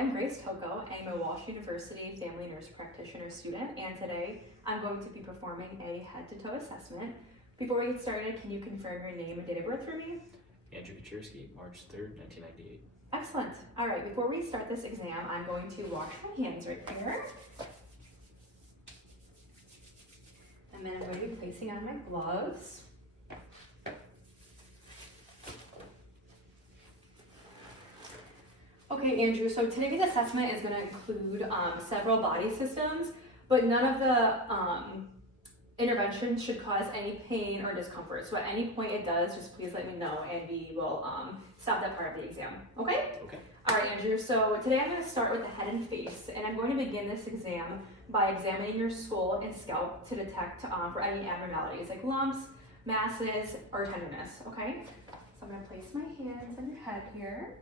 am Grace Toko. I'm a Walsh University Family Nurse Practitioner student, and today I'm going to be performing a head-to-toe assessment. Before we get started, can you confirm your name and date of birth for me? Andrew Kaczynski, March 3rd, 1998. Excellent. All right, before we start this exam, I'm going to wash my hands right here. And then I'm going to be placing on my gloves. Okay, Andrew, so today's assessment is going to include several body systems, but none of the interventions should cause any pain or discomfort. So at any point it does, just please let me know and we will stop that part of the exam, okay? Okay. All right, Andrew, so today I'm going to start with the head and face, and I'm going to begin this exam by examining your skull and scalp to detect for any abnormalities like lumps, masses, or tenderness, okay? So I'm going to place my hands on your head here.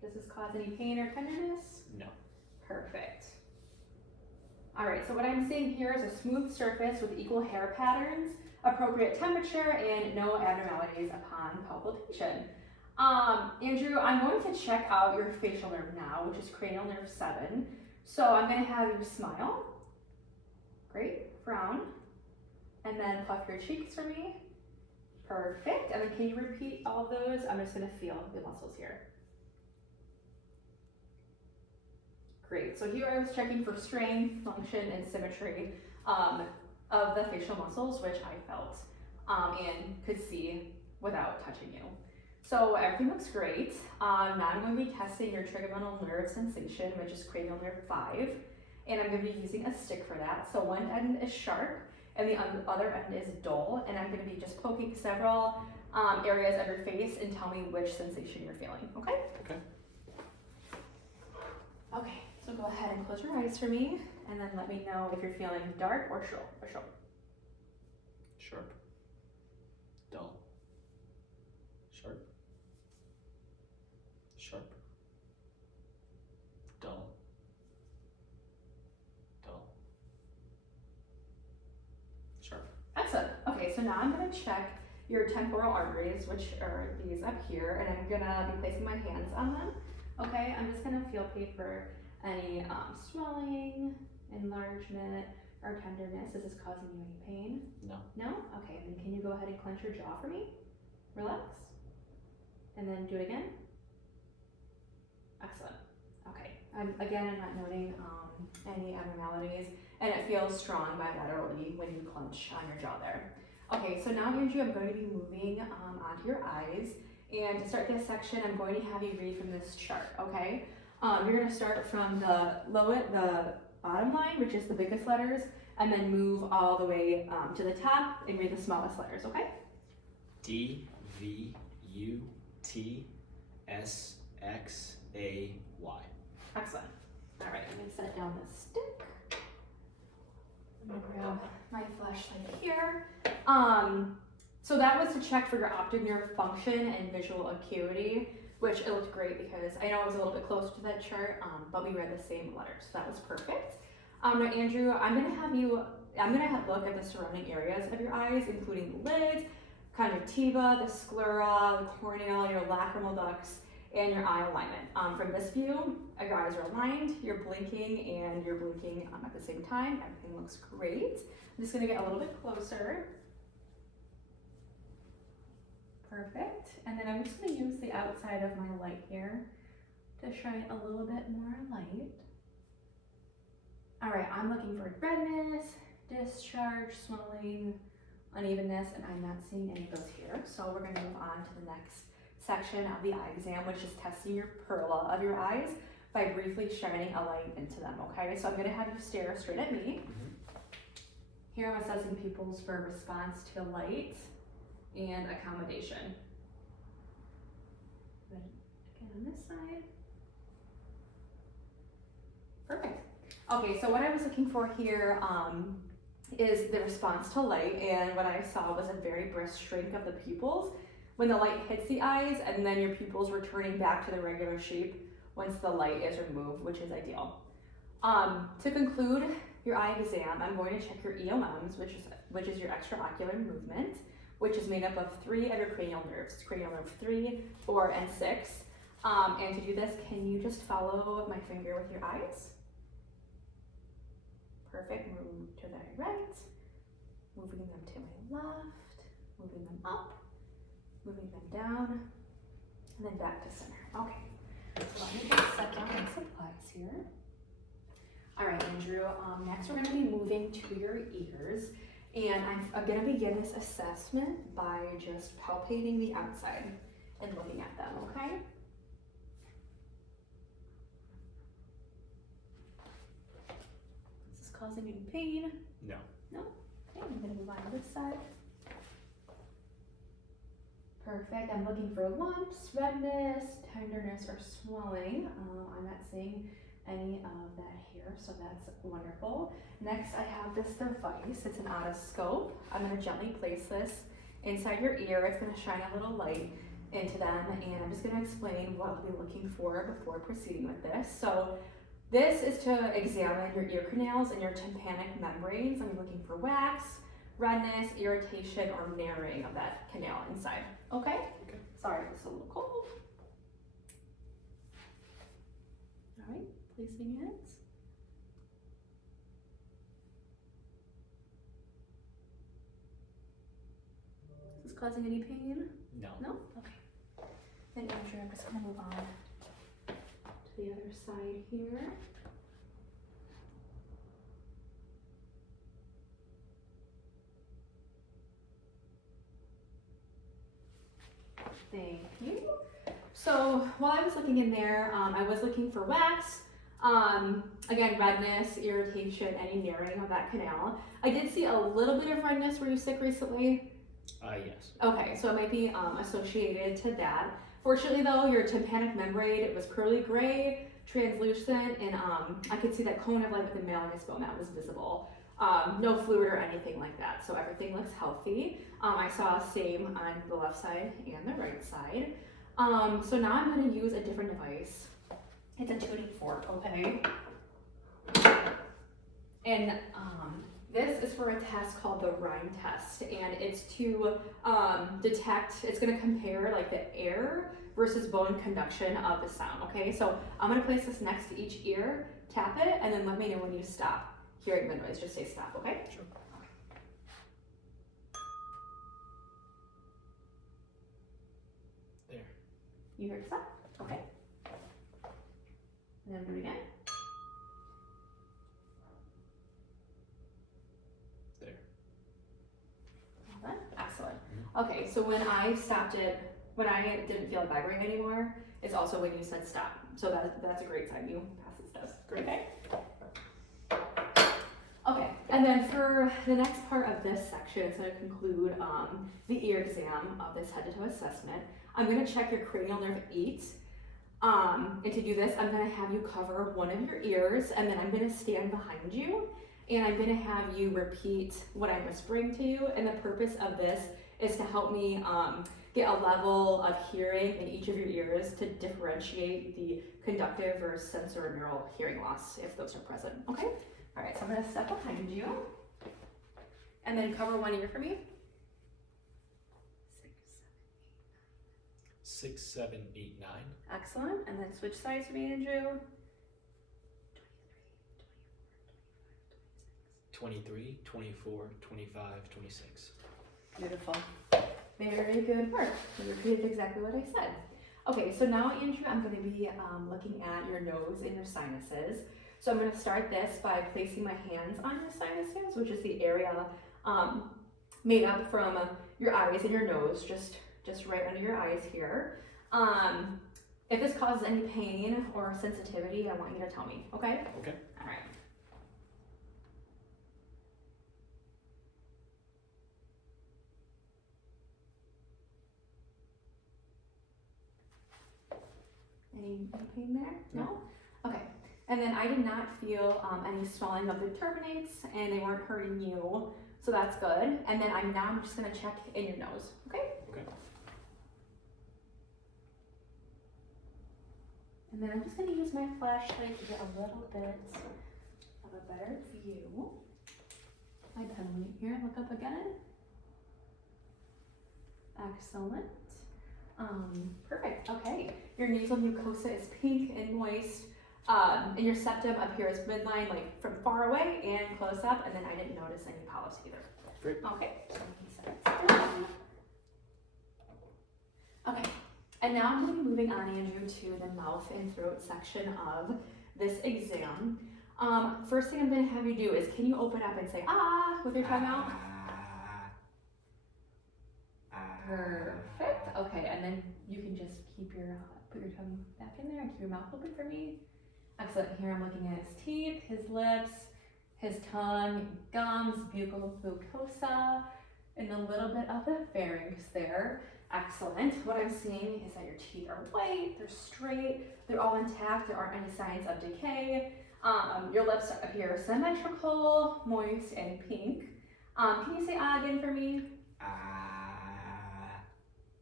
Does this cause any pain or tenderness? No. Perfect. All right, so what I'm seeing here is a smooth surface with equal hair patterns, appropriate temperature, and no abnormalities upon palpation. Andrew, I'm going to check out your facial nerve now, which is cranial nerve 7. So I'm going to have you smile. Great. Frown. And then puff your cheeks for me. Perfect. And then can you repeat all of those? I'm just going to feel the muscles here. Great, so here I was checking for strength, function, and symmetry of the facial muscles, which I felt and could see without touching you. So everything looks great. Now I'm going to be testing your trigeminal nerve sensation, which is cranial nerve 5, and I'm going to be using a stick for that. So one end is sharp, and the other end is dull, and I'm going to be just poking several areas of your face and tell me which sensation you're feeling, okay? Okay. Okay. So go ahead and close your eyes for me, and then let me know if you're feeling dark or sharp. Sharp. Dull. Sharp. Sharp. Dull. Dull. Sharp. Excellent. Okay, so now I'm going to check your temporal arteries, which are these up here, and I'm going to be placing my hands on them. Okay, I'm just going to feel for any swelling, enlargement, or tenderness. Is this causing you any pain? No. No? Okay, then can you go ahead and clench your jaw for me? Relax. And then do it again. Excellent. Okay. I'm not noting any abnormalities, and it feels strong bilaterally when you clench on your jaw there. Okay, so now, Andrew, I'm going to be moving onto your eyes, and to start this section, I'm going to have you read from this chart, okay? You're going to start from the bottom line, which is the biggest letters, and then move all the way to the top and read the smallest letters, okay? D, V, U, T, S, X, A, Y. Excellent. All right, I'm going to set down the stick. I'm going to grab my flashlight here. So that was to check for your optic nerve function and visual acuity, which it looked great because I know it was a little bit closer to that chart, but we read the same letters, so that was perfect. Now, Andrew, I'm gonna have look at the surrounding areas of your eyes, including the lids, conjunctiva, the sclera, the corneal, your lacrimal ducts, and your eye alignment. From this view, your eyes are aligned, you're blinking, and you're blinking at the same time. Everything looks great. I'm just gonna get a little bit closer. Perfect. And then I'm just going to use the outside of my light here to shine a little bit more light. All right, I'm looking for redness, discharge, swelling, unevenness, and I'm not seeing any of those here. So we're going to move on to the next section of the eye exam, which is testing your perla of your eyes by briefly shining a light into them, okay? So I'm going to have you stare straight at me. Here I'm assessing pupils for response to light and accommodation. Good. Again on this side. Perfect. Okay, so what I was looking for here is the response to light, and what I saw was a very brisk shrink of the pupils when the light hits the eyes, and then your pupils returning back to the regular shape once the light is removed, which is ideal. To conclude your eye exam, I'm going to check your EOMs, which is your extraocular movement, which is made up of 3 of your cranial nerves, cranial nerve 3, 4, and 6. And to do this, can you just follow my finger with your eyes? Perfect. Move to the right, moving them to my left, moving them up, moving them down, and then back to center. Okay. So let me just set down my supplies here. All right, Andrew. Next, we're going to be moving to your ears, and I'm going to begin this assessment by just palpating the outside and looking at them. Okay. Is this causing any pain? No. No? Okay, I'm gonna move on to this side. Perfect, I'm looking for lumps, redness, tenderness, or swelling. I'm not seeing any of that here, so that's wonderful. Next, I have this device. It's an otoscope. I'm gonna gently place this inside your ear. It's gonna shine a little light into them, and I'm just gonna explain what I'll be looking for before proceeding with this. So this is to examine your ear canals and your tympanic membranes. I'm looking for wax, redness, irritation, or narrowing of that canal inside. Okay? Okay. Sorry, it's a little cold. All right, placing it. Is this causing any pain? No. No? Okay. And Andrew, I'm just gonna move on to the other side here. Thank you. So while I was looking in there, I was looking for wax, again, redness, irritation, any narrowing of that canal. I did see a little bit of redness. Were you sick recently? Yes. Okay, so it might be associated to that. Fortunately though, your tympanic membrane, it was pearly gray, translucent, and I could see that cone of light with the Malleus bone that was visible. No fluid or anything like that, so everything looks healthy. I saw same on the left side and the right side. So now I'm going to use a different device. It's a tuning fork, okay? And this is for a test called the Rhine test, and it's to detect, it's going to compare like the air versus bone conduction of the sound, okay? So I'm going to place this next to each ear, tap it, and then let me know when you stop hearing the noise. Just say stop, okay? Sure. There. You heard stop? Okay. And then do it again. There. Well done. Excellent. Okay, so when I stopped it, when I didn't feel it vibrating anymore, it's also when you said stop. So that's a great sign. You passed this test. Great. Okay. Okay, and then for the next part of this section, it's going to conclude the ear exam of this head-to-toe assessment. I'm going to check your cranial nerve 8. And to do this, I'm going to have you cover one of your ears, and then I'm going to stand behind you, and I'm going to have you repeat what I'm whispering to you. And the purpose of this is to help me get a level of hearing in each of your ears to differentiate the conductive versus sensorineural hearing loss if those are present. Okay? All right, so I'm going to step behind you, and then cover one ear for me. 6, 7, 8, 9. Excellent. And then switch sides for me, Andrew. 23, 24, 25, 26. Beautiful. Very good work. You repeated exactly what I said. Okay, so now, Andrew, I'm going to be looking at your nose and your sinuses. So I'm going to start this by placing my hands on your sinuses, which is the area made up from your eyes and your nose, just right under your eyes here. If this causes any pain or sensitivity, I want you to tell me, okay? Okay. All right. Any pain there? No? Okay. And then I did not feel any swelling of the turbinates, and they weren't hurting you, so that's good. And then I'm just gonna check in your nose, okay? Okay. And then I'm just gonna use my flashlight to get a little bit have a better view. My pen went here, look up again. Excellent. Perfect, okay. Your nasal mucosa is pink and moist. And your septum appears midline, like from far away and close up, and then I didn't notice any polyps either. Great. Okay, so we can set it down. Okay, and now I'm going to be moving on, Andrew, to the mouth and throat section of this exam. First thing I'm going to have you do is, can you open up and say ah with your tongue out? Perfect. Okay, and then you can just keep your put your tongue back in there and keep your mouth open for me. Excellent. Here I'm looking at his teeth, his lips, his tongue, gums, buccal mucosa, and a little bit of the pharynx there. Excellent. What I'm seeing is that your teeth are white, they're straight, they're all intact, there aren't any signs of decay. Your lips appear symmetrical, moist, and pink. Can you say ah again for me?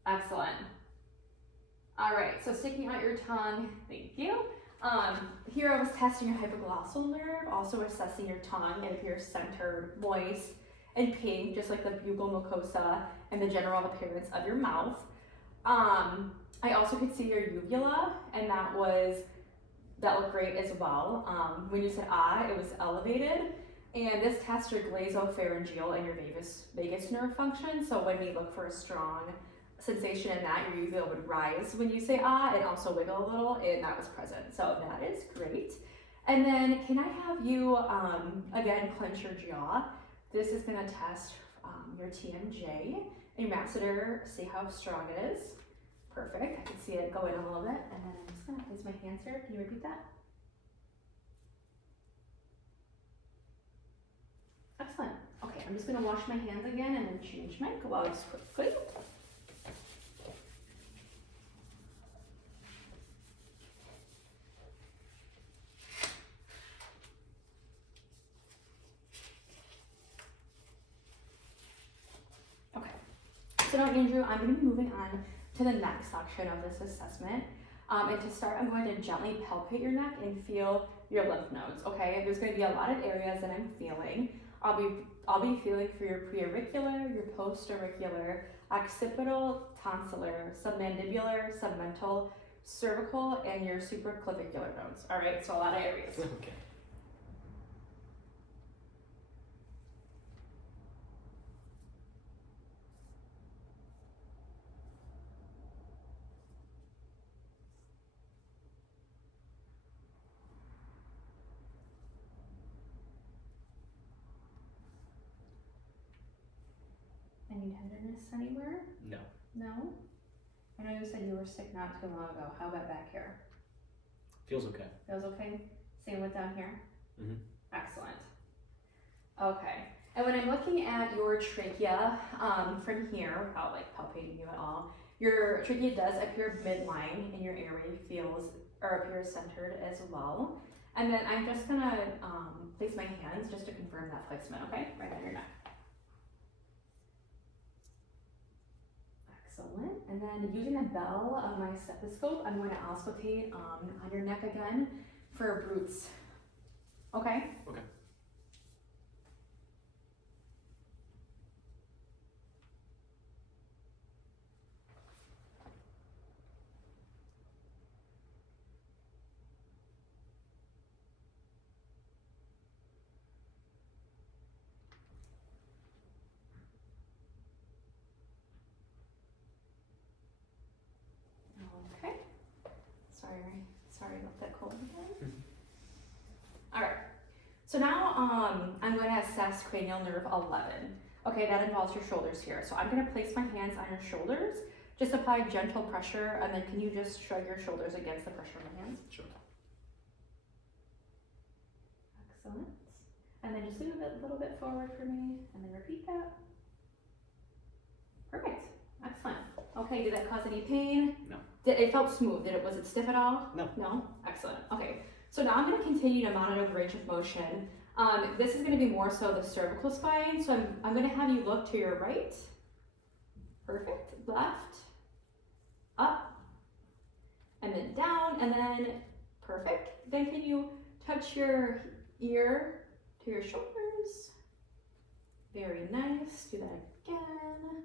Excellent. All right, so sticking out your tongue, thank you. Here I was testing your hypoglossal nerve, also assessing your tongue. It appears centered, moist, and pink, just like the buccal mucosa and the general appearance of your mouth. I also could see your uvula, and that looked great as well. When you said ah, it was elevated. And this tests your glazopharyngeal and your vagus nerve function. So when we look for a strong sensation in that, your uvula would rise when you say ah and also wiggle a little, and that was present. So that is great. And then can I have you, again, clench your jaw? This is gonna test your TMJ and your masseter, see how strong it is. Perfect, I can see it go in a little bit. And then I'm just gonna place my hands here. Can you repeat that? Excellent. Okay, I'm just gonna wash my hands again and then change my gloves quickly. Okay, so now Andrew, I'm gonna be moving on to the next section of this assessment. And to start, I'm going to gently palpate your neck and feel your lymph nodes, okay? There's gonna be a lot of areas that I'm feeling. I'll be feeling for your preauricular, your postauricular, occipital, tonsillar, submandibular, submental, cervical, and your supraclavicular nodes. All right, so a lot of areas. Okay. Any tenderness anywhere? No. No? I know you said you were sick not too long ago. How about back here? Feels okay. Feels okay? Same with down here? Mm-hmm. Excellent. Okay. And when I'm looking at your trachea from here, without like palpating you at all, your trachea does appear midline and your airway appears centered as well. And then I'm just gonna place my hands just to confirm that placement, okay? Right on your neck. Excellent. And then using the bell of my stethoscope, I'm going to auscultate on your neck again for Brutes. Okay? Okay. Okay. Sorry about that cold again. All right. So now I'm going to assess cranial nerve 11. Okay, that involves your shoulders here. So I'm going to place my hands on your shoulders. Just apply gentle pressure, and then can you just shrug your shoulders against the pressure of my hands? Sure. Excellent. And then just lean a little bit forward for me, and then repeat that. Perfect. Excellent. Okay, did that cause any pain? No. It felt smooth. Was it stiff at all? No. No? Excellent. Okay, so now I'm going to continue to monitor the range of motion. This is going to be more so the cervical spine, so I'm going to have you look to your right. Perfect. Left. Up. And then down, and then perfect. Then can you touch your ear to your shoulders. Very nice. Do that again.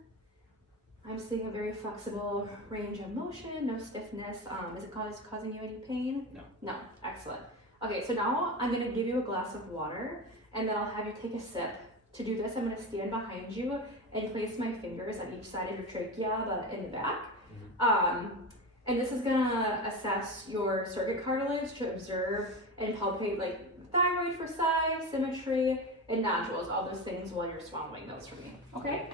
I'm seeing a very flexible range of motion, no stiffness. Is it causing you any pain? No. No. Excellent. Okay, so now I'm going to give you a glass of water, and then I'll have you take a sip. To do this, I'm going to stand behind you and place my fingers on each side of your trachea, but in the back. And this is going to assess your circuit cartilage to observe and palpate like thyroid for size, symmetry, and nodules, all those things while you're swallowing those for me. Okay?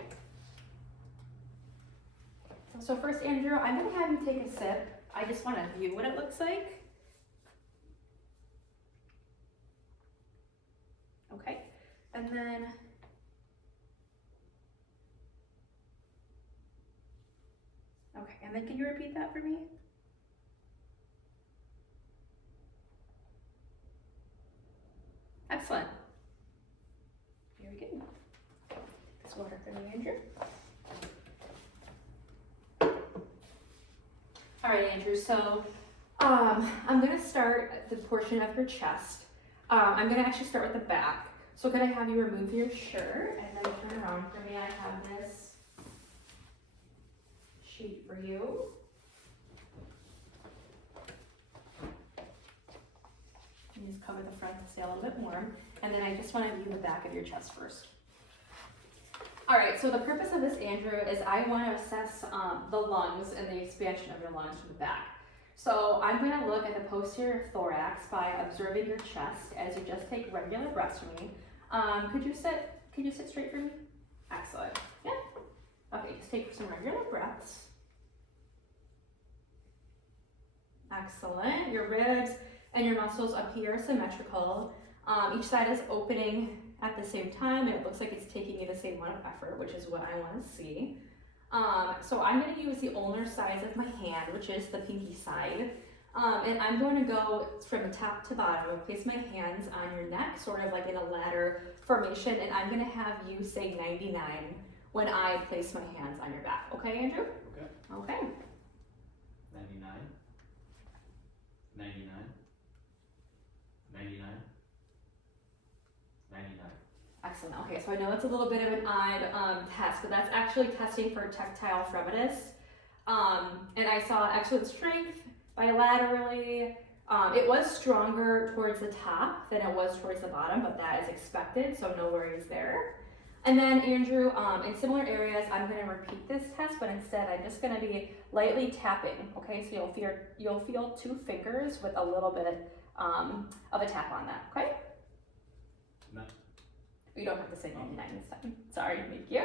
So first, Andrew, I'm going to have you take a sip. I just want to view what it looks like. Okay, and then can you repeat that for me? Excellent. Very good. This water for me, Andrew. All right, Andrew, so I'm going to start at the portion of your chest. I'm going to actually start with the back. So could I have you remove your shirt and then turn around for me? I have this sheet for you. And just cover the front to stay a little bit warm. And then I just want to view the back of your chest first. All right, so the purpose of this, Andrew, is I want to assess the lungs and the expansion of your lungs from the back. So I'm going to look at the posterior thorax by observing your chest as you just take regular breaths from me. Could you sit straight for me? Excellent. Yeah. Okay, just take some regular breaths. Excellent. Your ribs and your muscles up here are symmetrical. Each side is opening at the same time, and it looks like it's taking you the same amount of effort, which is what I want to see. So I'm going to use the ulnar size of my hand, which is the pinky side. And I'm going to go from the top to bottom and place my hands on your neck, sort of like in a ladder formation, and I'm going to have you say 99 when I place my hands on your back. Okay, Andrew? Okay. Okay. 99. 99. 99. 99. Excellent. Okay, so I know it's a little bit of an odd test, but that's actually testing for tactile fremitus. And I saw excellent strength bilaterally. It was stronger towards the top than it was towards the bottom, but that is expected, so no worries there. And then Andrew, in similar areas, I'm going to repeat this test, but instead I'm just going to be lightly tapping. Okay, so you'll feel 2 fingers with a little bit of a tap on that. Okay. No. You don't have to say 99 this time. Sorry, thank you.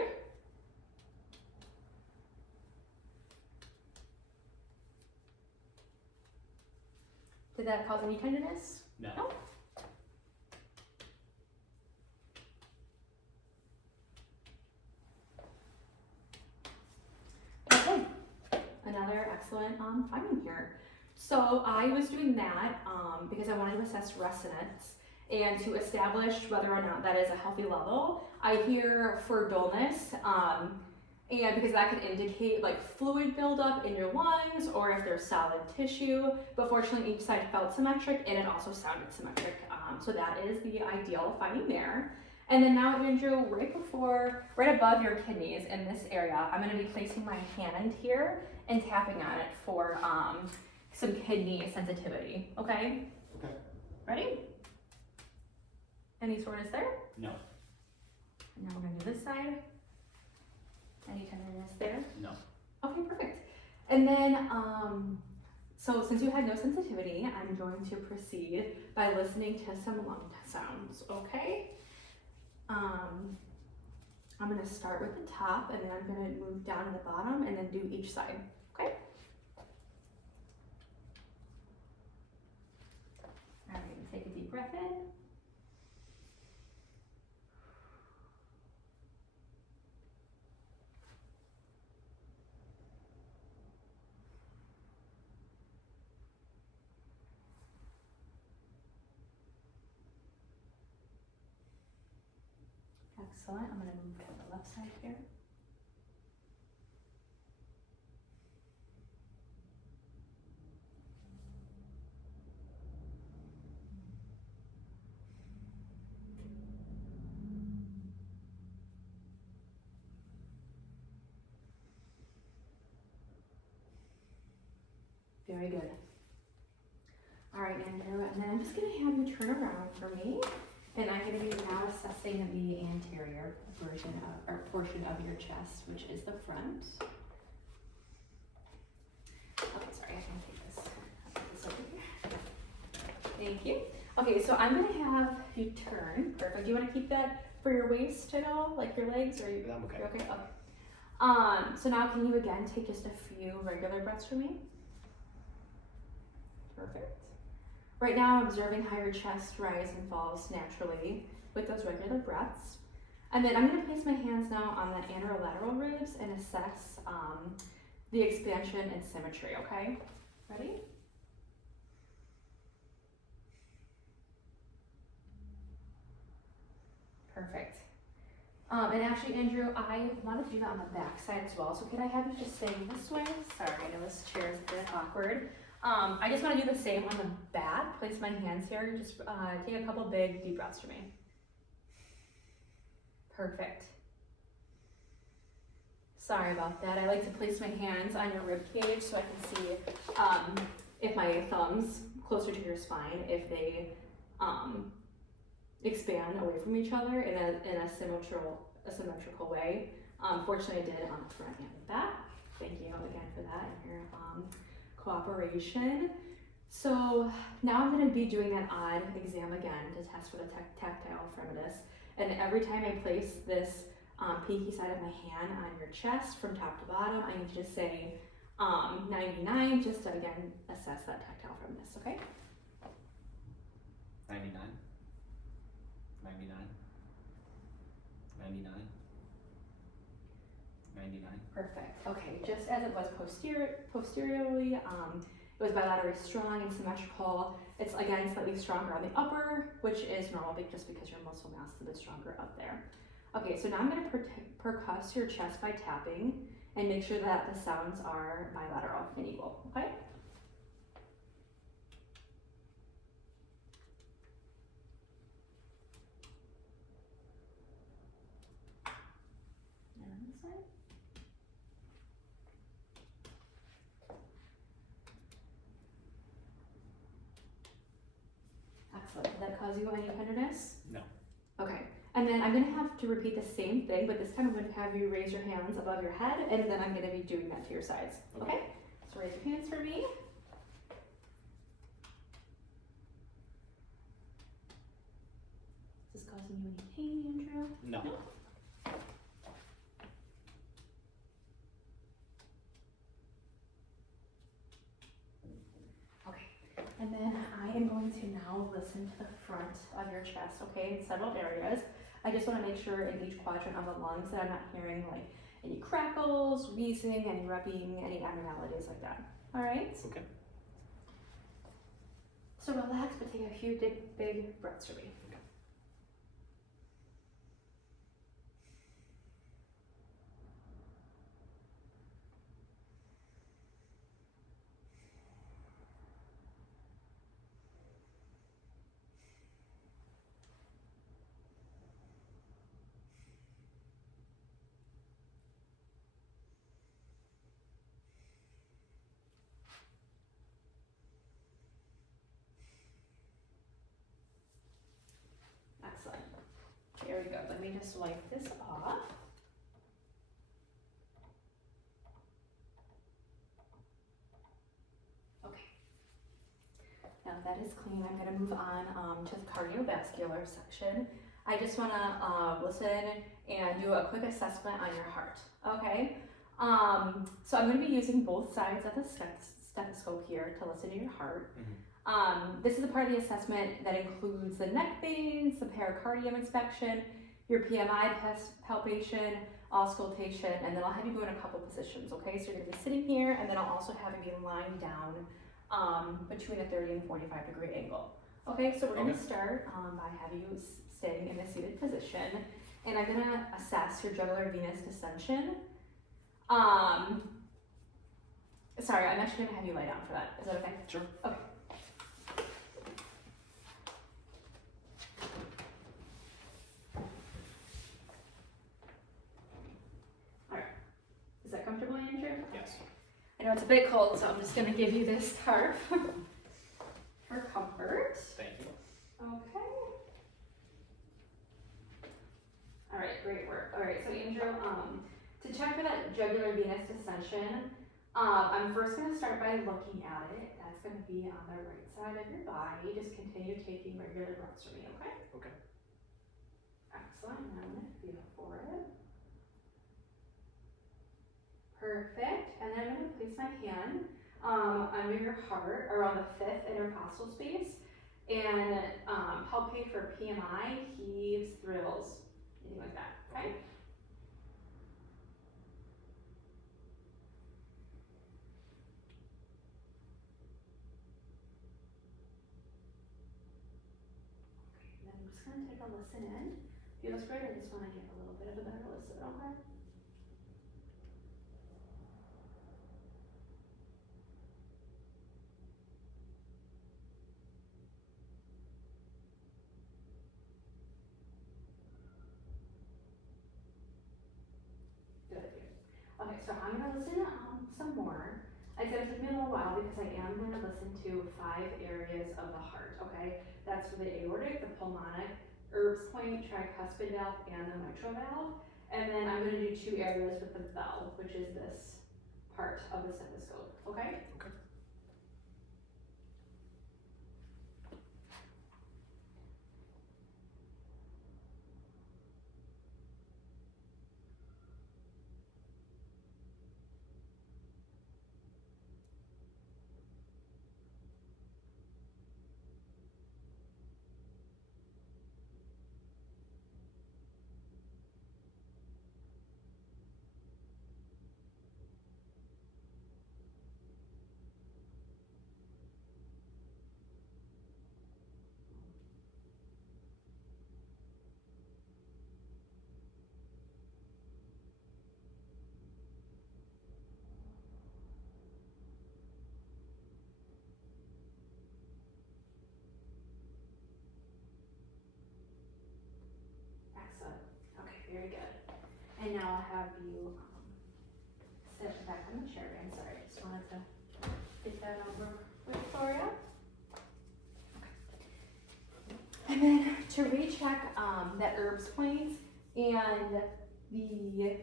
Did that cause any tenderness? No. No? Okay, another excellent finding here. So I was doing that because I wanted to assess resonance and to establish whether or not that is a healthy level. I hear for dullness, and because that could indicate like fluid buildup in your lungs or if there's solid tissue, but fortunately each side felt symmetric and it also sounded symmetric. So that is the ideal finding there. And then now, Andrew, right above your kidneys in this area, I'm gonna be placing my hand here and tapping on it for some kidney sensitivity, okay? Okay. Ready? Any soreness there? No. And now we're gonna do this side. Any tenderness there? No. Okay, perfect. And then, so since you had no sensitivity, I'm going to proceed by listening to some lung sounds, okay? I'm gonna start with the top and then I'm gonna move down to the bottom and then do each side, okay? All right, take a deep breath in. Excellent. I'm going to move to the left side here. Very good. All right, Andrew, and then I'm just gonna have you turn around for me, and I'm gonna be now assessing the anterior version of, or portion of your chest, which is the front. Okay, sorry, I can take this. I'll put this over here. Thank you. Okay, so I'm gonna have you turn. Perfect. Do you want to keep that for your waist at all, like your legs, or you? I'm okay. You're okay. Okay. So now can you again take just a few regular breaths for me? Perfect. Right now, I'm observing how your chest rise and falls naturally with those regular breaths. And then I'm going to place my hands now on the anterolateral ribs and assess the expansion and symmetry, okay? Ready? Perfect. And actually, Andrew, I want to do that on the back side as well. So could I have you just stay this way? Sorry, I know this chair is a bit awkward. I just want to do the same on the back. Place my hands here. Just take a couple big, deep breaths for me. Perfect. Sorry about that. I like to place my hands on your rib cage so I can see if my thumbs closer to your spine, if they expand away from each other in a symmetrical way. Fortunately, I did on the front and the back. Thank you again for that and your cooperation. So now I'm going to be doing that odd exam again to test for the tactile firmness. And every time I place this pinky side of my hand on your chest from top to bottom, I need you to say 99 just to again assess that tactile firmness, okay? 99. 99. 99. 99. Perfect. Okay, just as it was posteriorly, it was bilaterally strong and symmetrical. It's again slightly stronger on the upper, which is normal just because your muscle mass is a bit stronger up there. Okay, so now I'm going to percuss your chest by tapping and make sure that the sounds are bilateral and equal, okay? And on this side. Excellent. Did that cause you any tenderness? No. Okay. And then I'm going to have to repeat the same thing, but this time I'm going to have you raise your hands above your head, and then I'm going to be doing that to your sides. Okay? So raise your hands for me. Is this causing you any pain, Andrew? No. Okay. And then I am going to now listen to the front of your chest, okay, in several areas. I just want to make sure in each quadrant of the lungs that I'm not hearing like any crackles, wheezing, any rubbing, any abnormalities like that. All right? Okay. So relax, but take a few big breaths for me. Okay. Excellent. Very good. Let me just wipe this off. Okay. Now that is clean, I'm going to move on to the cardiovascular section. I just want to listen and do a quick assessment on your heart. Okay. So I'm going to be using both sides of the stethoscope here to listen to your heart. Mm-hmm. This is a part of the assessment that includes the neck veins, the pericardium inspection, your PMI palpation, auscultation, and then I'll have you go in a couple positions, okay? So you're gonna be sitting here, and then I'll also have you be lying down between a 30 and 45 degree angle. Okay, so we're gonna start by having you staying in a seated position, and I'm gonna assess your jugular venous distension. Sorry, I'm actually gonna have you lie down for that. Is that okay? Sure. Okay. Is that comfortable, Andrew? Yes. I know know it's a bit cold, so I'm just gonna give you this scarf for comfort. Thank you. Okay. All right, great work. All right, so Andrew, to check for that jugular venous distension, I'm first gonna start by looking at it. That's gonna be on the right side of your body. Just continue taking regular breaths for me, okay? Okay. Excellent. Now I'm gonna feel for it. Perfect. And then I'm gonna place my hand under your heart around the fifth intercostal space and palpate for PMI, heaves, thrills, anything like that. Okay? And then I'm just gonna take a listen in. Feels great. I just want to get a little bit of a better listen, okay? Good. Okay, so I'm gonna listen some more. It's gonna take me a little while because I am gonna listen to 5 areas of the heart, okay? That's for the aortic, the pulmonic, Erb's point, tricuspid valve, and the mitral valve. And then I'm gonna do 2 areas with the valve, which is this part of the stethoscope, okay? Okay. Excellent. Okay, very good. And now I'll have you sit back on the chair again. Sorry, I just wanted to get that over quick for you. Okay. And then to recheck that Erb's point and the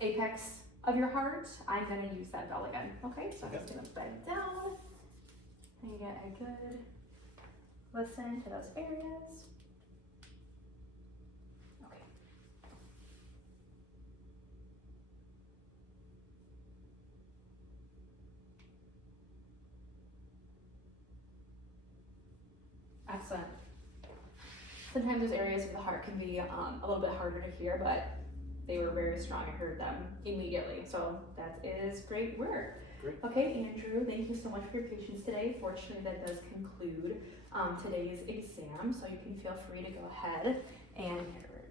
apex of your heart, I'm going to use that bell again. Okay, so I'm just going to bend down and get a good listen to those areas. Okay. Excellent. Sometimes those areas of the heart can be a little bit harder to hear, but they were very strong. I heard them immediately. So that is great work. Great. Okay, Andrew, thank you so much for your patience today. Fortunately, that does conclude today's exam. So you can feel free to go ahead and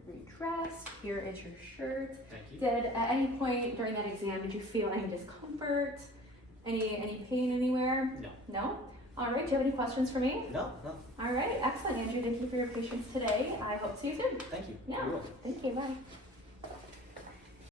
redress. Here is your shirt. Thank you. Did at any point during that exam, did you feel any discomfort? Any pain anywhere? No. No? All right, do you have any questions for me? No. All right, excellent, Andrew. Thank you for your patience today. I hope to see you soon. Thank you. Yeah. You're welcome. Thank you. Bye.